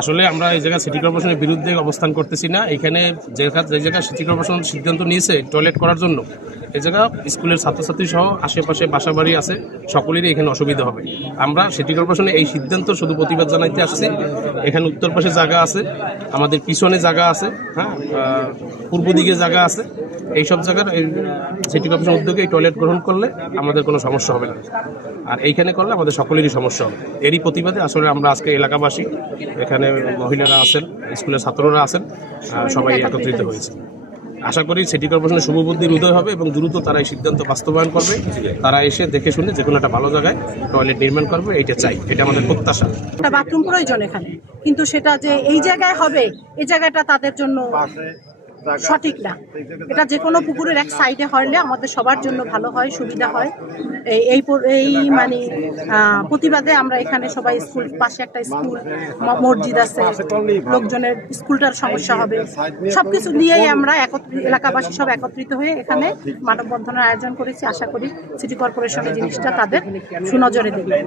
আসলে আমরা এই জায়গা সিটি কর্পোরেশনের বিরুদ্ধে অবস্থান করতেছি না। এখানে যে জায়গা সিটি কর্পোরেশন সিদ্ধান্ত নিয়েছে টয়লেট করার জন্য, এই জায়গা স্কুলের ছাত্রছাত্রী সহ আশেপাশে বাসাবাড়ি আছে, সকলেরই এখানে অসুবিধা হবে। আমরা সিটি কর্পোরেশনের এই সিদ্ধান্ত শুধু প্রতিবাদ জানাইতে আসছি। এখানে উত্তর পাশে জায়গা আছে, আমাদের পিছনে জায়গা আছে, হ্যাঁ, পূর্ব দিকে জায়গা আছে। এইসব জায়গার সিটি কর্পোরেশন উদ্যোগে এই টয়লেট গ্রহণ করলে আমাদের কোনো সমস্যা হবে না, আর এইখানে করলে আমাদের সকলেরই সমস্যা হবে। এরই প্রতিবাদে আসলে আমরা আজকে এলাকাবাসী, এখানে মহিলারা আছেন, স্কুলের ছাত্ররা আছেন, সবাই একত্রিত হয়েছে। আশা করি সিটি কর্পোরেশনের শুভবুদ্ধির উদয় হবে এবং দ্রুত তারা এই সিদ্ধান্ত বাস্তবায়ন করবে। তারা এসে দেখে শুনে যে কোনো একটা ভালো জায়গায় টয়লেট নির্মাণ করবে, এইটা চাই, এটা আমাদের প্রত্যাশা। একটা বাথরুম প্রয়োজন এখানে, কিন্তু সেটা যে এই জায়গায় হবে, এই জায়গাটা তাদের জন্য সঠিক না। এটা যে কোনো পুকুরের এক সাইডে হলে আমাদের সবার জন্য ভালো হয়, সুবিধা হয়। এই মানে প্রতিবাদে আমরা এখানে সবাই, স্কুল পাশে একটা স্কুল, মসজিদ আছে, লোকজনের স্কুলটার সমস্যা হবে, সবকিছু নিয়েই আমরা এলাকাবাসী সব একত্রিত হয়ে এখানে মানববন্ধনের আয়োজন করেছি। আশা করি সিটি কর্পোরেশনের জিনিসটা তাদের সুনজরে দেবে।